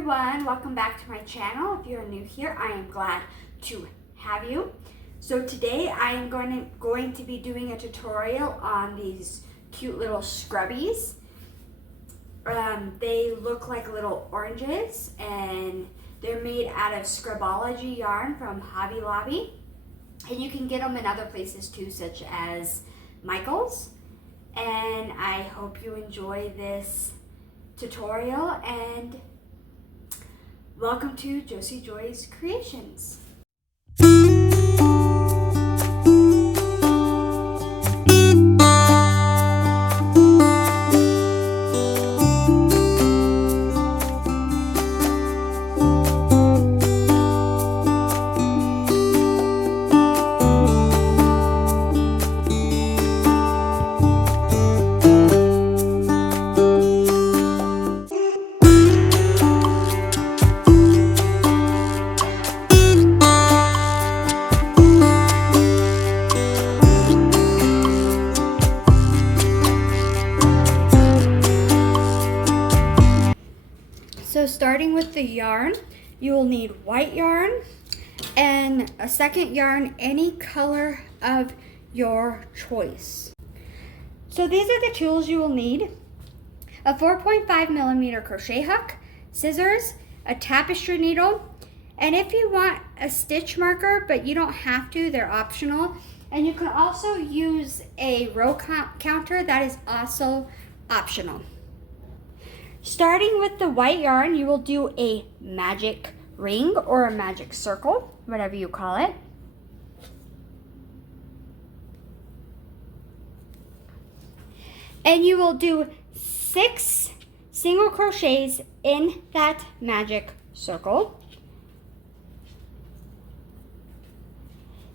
everyone, welcome back to my channel. If you're new here, I am glad to have you. So today I am going to be doing a tutorial on these cute little scrubbies. They look like little oranges and they're made out of Scrubbology yarn from Hobby Lobby. And you can get them in other places too, such as Michael's. And I hope you enjoy this tutorial and welcome to Josie Joy's Creations. So starting with the yarn, you will need white yarn and a second yarn, any color of your choice. So these are the tools you will need: a 4.5mm crochet hook, scissors, a tapestry needle, and if you want a stitch marker, but you don't have to, they're optional. And you can also use a row counter, that is also optional. Starting with the white yarn, you will do a magic ring or a magic circle, whatever you call it. And you will do 6 single crochets in that magic circle.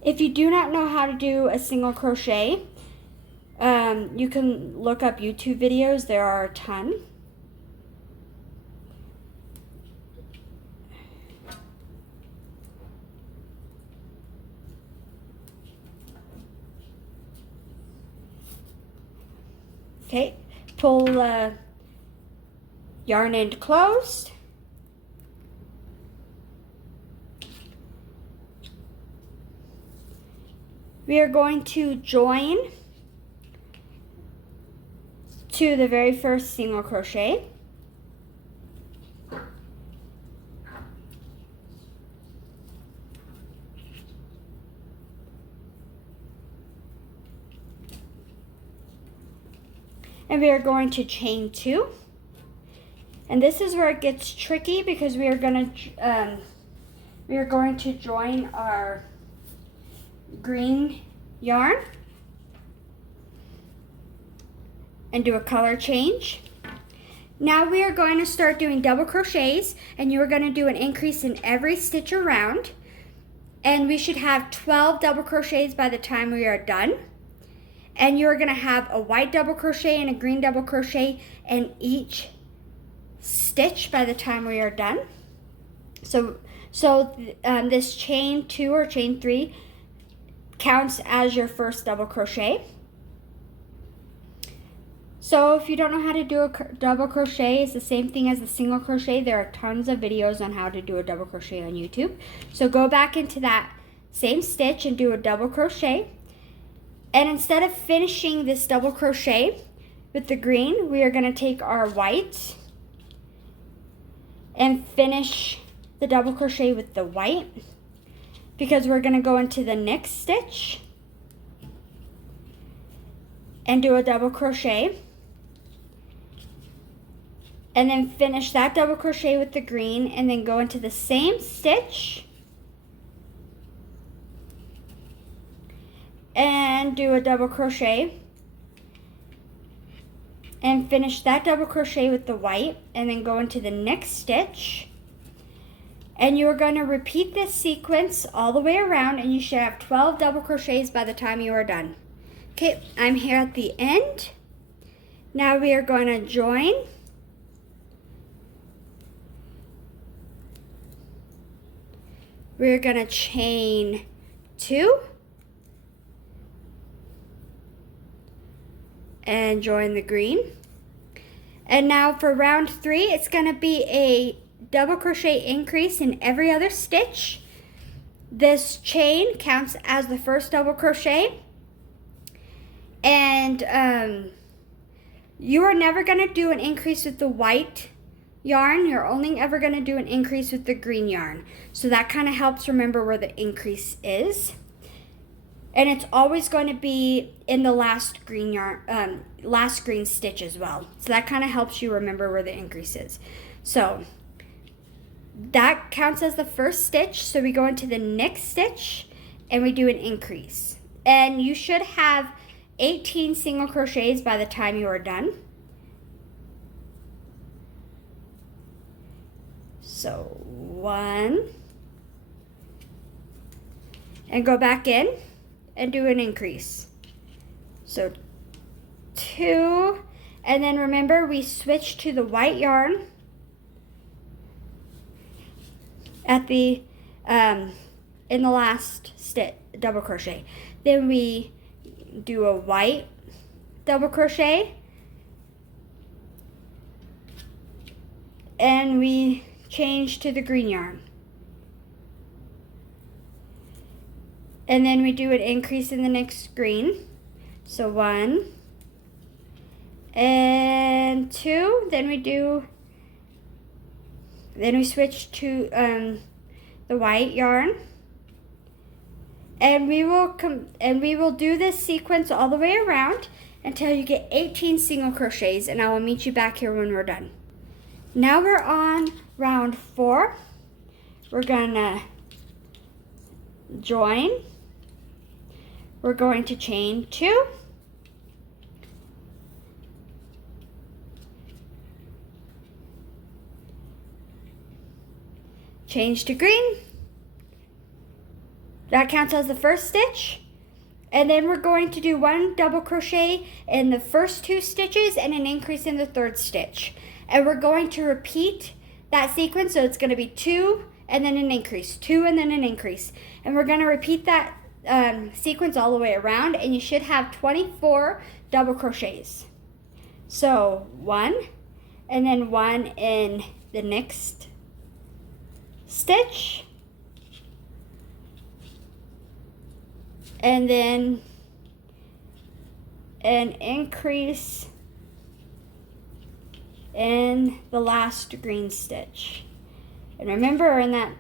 If you do not know how to do a single crochet, you can look up YouTube videos. There are a ton. Okay, pull yarn end closed. We are going to join to the very first single crochet. And we are going to chain 2. And this is where it gets tricky because we are going to join our green yarn and do a color change. Now we are going to start doing double crochets, and you are going to do an increase in every stitch around, and we should have 12 double crochets by the time we are done. And you're going to have a white double crochet and a green double crochet in each stitch by the time we are done. So this chain 2 or chain 3 counts as your first double crochet. So if you don't know how to do a double crochet, it's the same thing as a single crochet. There are tons of videos on how to do a double crochet on YouTube. So go back into that same stitch and do a double crochet. And instead of finishing this double crochet with the green, we are going to take our white and finish the double crochet with the white, because we're going to go into the next stitch and do a double crochet, and then finish that double crochet with the green, and then go into the same stitch and do a double crochet and finish that double crochet with the white, and then go into the next stitch. And you're going to repeat this sequence all the way around, and you should have 12 double crochets by the time you are done. Okay, I'm here at the end. Now we are going to join. We're going to chain 2. And join the green. And now for round 3, it's going to be a double crochet increase in every other stitch. This chain counts as the first double crochet, and you are never going to do an increase with the white yarn. You're only ever going to do an increase with the green yarn. So that kind of helps remember where the increase is. And it's always going to be in the last green yarn, last green stitch as well. So that kind of helps you remember where the increase is. So that counts as the first stitch. So we go into the next stitch and we do an increase. And you should have 18 single crochets by the time you are done. So 1, and go back in and do an increase. So 2, and then remember we switch to the white yarn at the in the last stitch double crochet. Then we do a white double crochet, and we change to the green yarn. And then we do an increase in the next green. So 1 and 2, then we switch to the white yarn. And we will do this sequence all the way around until you get 18 single crochets, and I will meet you back here when we're done. Now we're on round 4. We're gonna join. We're going to chain 2. Change to green. That counts as the first stitch. And then we're going to do 1 double crochet in the first 2 stitches and an increase in the 3rd stitch. And we're going to repeat that sequence, so it's going to be 2 and then an increase, 2 and then an increase. And we're going to repeat that sequence all the way around, and you should have 24 double crochets. So 1, and then 1 in the next stitch, and then an increase in the last green stitch. And remember, in that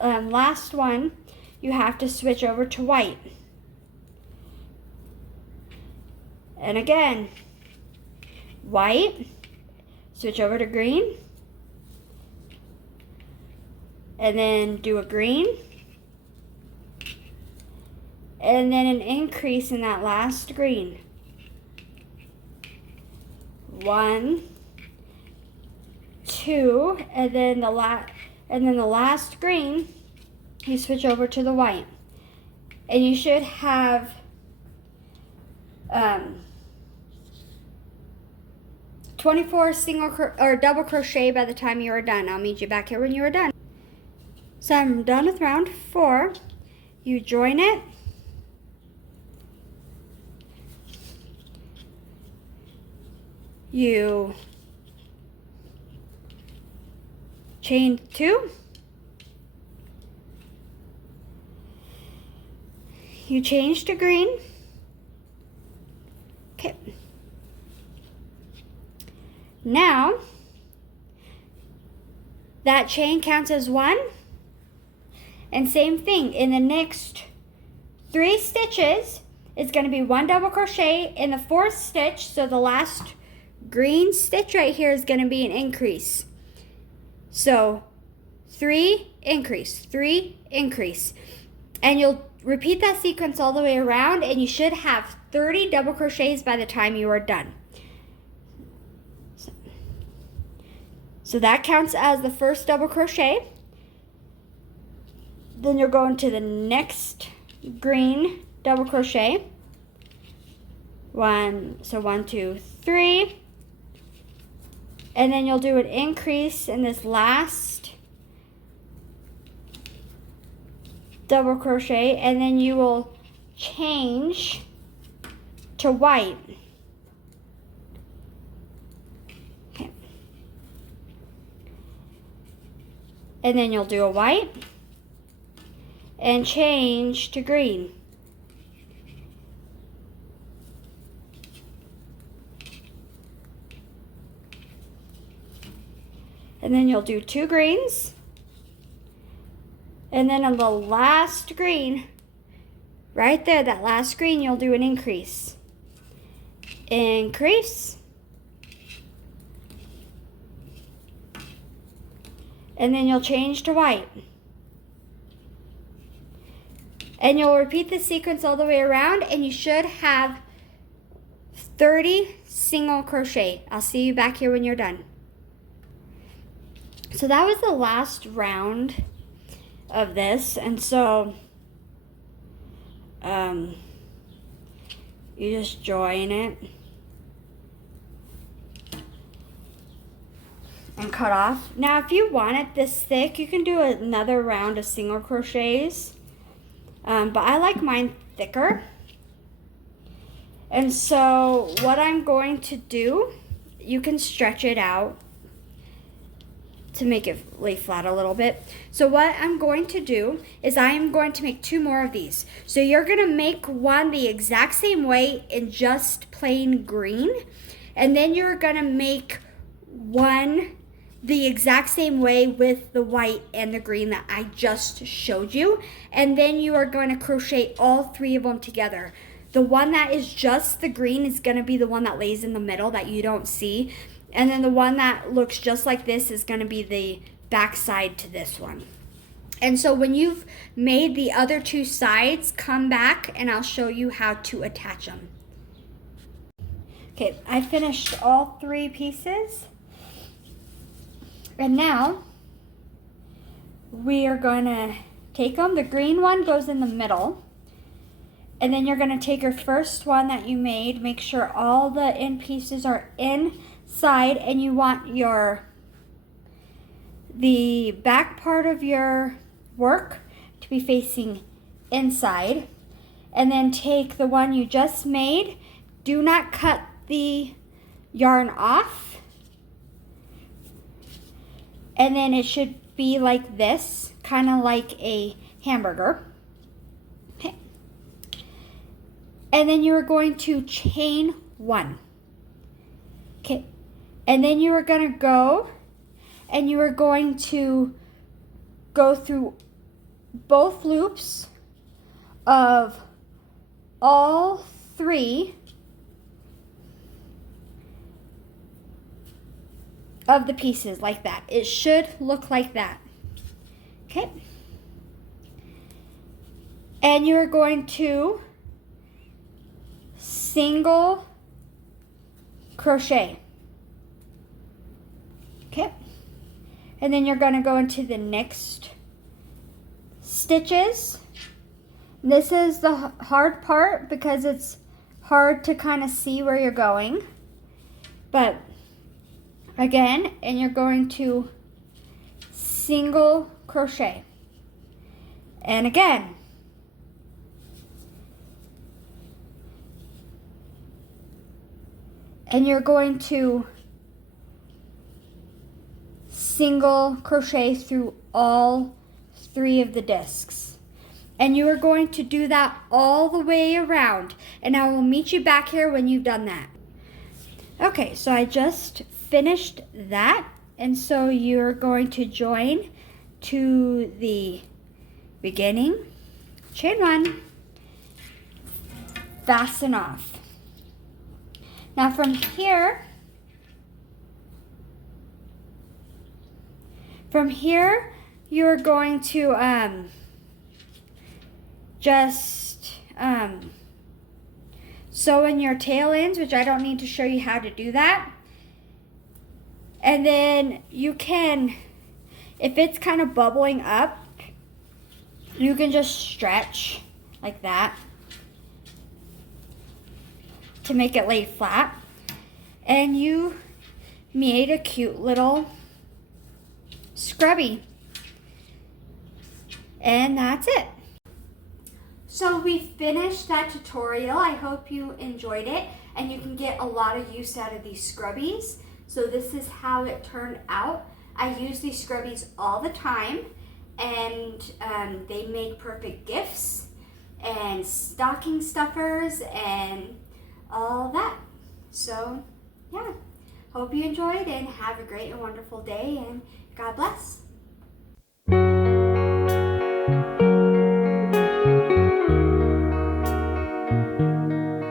last one, you have to switch over to white. And again, white, switch over to green, and then do a green, and then an increase in that last green. 1, 2, and then the last green, you switch over to the white, and you should have 24 double crochet by the time you are done. I'll meet you back here when you are done. So I'm done with round 4. You join it. You chain 2. You change to green. Okay. Now, that chain counts as 1. And same thing, in the next 3 stitches, it's going to be 1 double crochet in the 4th stitch. So the last green stitch right here is going to be an increase. So 3, increase, 3, increase. And you'll repeat that sequence all the way around, and you should have 30 double crochets by the time you are done. So that counts as the first double crochet. Then you'll go into the next green double crochet. 1, 2, 3. And then you'll do an increase in this last double crochet, and then you will change to white. Okay. And then you'll do a white and change to green. And then you'll do 2 greens. And then on the last green, right there, that last green, you'll do an increase. Increase. And then you'll change to white. And you'll repeat the sequence all the way around, and you should have 30 single crochet. I'll see you back here when you're done. So that was the last round of this, and so you just join it and cut off. Now if you want it this thick, you can do another round of single crochets, but I like mine thicker. And so what I'm going to do, you can stretch it out to make it lay flat a little bit. So what I'm going to do is I am going to make 2 more of these. So you're gonna make one the exact same way in just plain green, and then you're gonna make one the exact same way with the white and the green that I just showed you, and then you are going to crochet all 3 of them together. The one that is just the green is gonna be the one that lays in the middle that you don't see. And then the one that looks just like this is going to be the back side to this one. And so when you've made the other 2 sides, come back and I'll show you how to attach them. Okay, I finished all 3 pieces. And now we are going to take them. The green one goes in the middle. And then you're going to take your first one that you made, make sure all the end pieces are inside, and you want the back part of your work to be facing inside. And then take the one you just made. Do not cut the yarn off. And then it should be like this, kind of like a hamburger. Okay. And then you are going to chain 1. Okay. And then you are going to go and you are going to go through both loops of all 3 of the pieces like that. It should look like that. Okay. And you're going to single crochet. Okay. And then you're going to go into the next stitches. This is the hard part because it's hard to kind of see where you're going. But again, and you're going to single crochet. And again. And you're going to single crochet through all 3 of the discs. And you are going to do that all the way around. And I will meet you back here when you've done that. Okay, so I just finished that. And so you're going to join to the beginning, chain 1, fasten off. Now from here, you're going to just sew in your tail ends, which I don't need to show you how to do that. And then you can, if it's kind of bubbling up, you can just stretch like that to make it lay flat. And you made a cute little scrubby. And that's it. So we finished that tutorial. I hope you enjoyed it and you can get a lot of use out of these scrubbies. So this is how it turned out. I use these scrubbies all the time, and they make perfect gifts and stocking stuffers and all that. So yeah, hope you enjoyed and have a great and wonderful day, and God bless.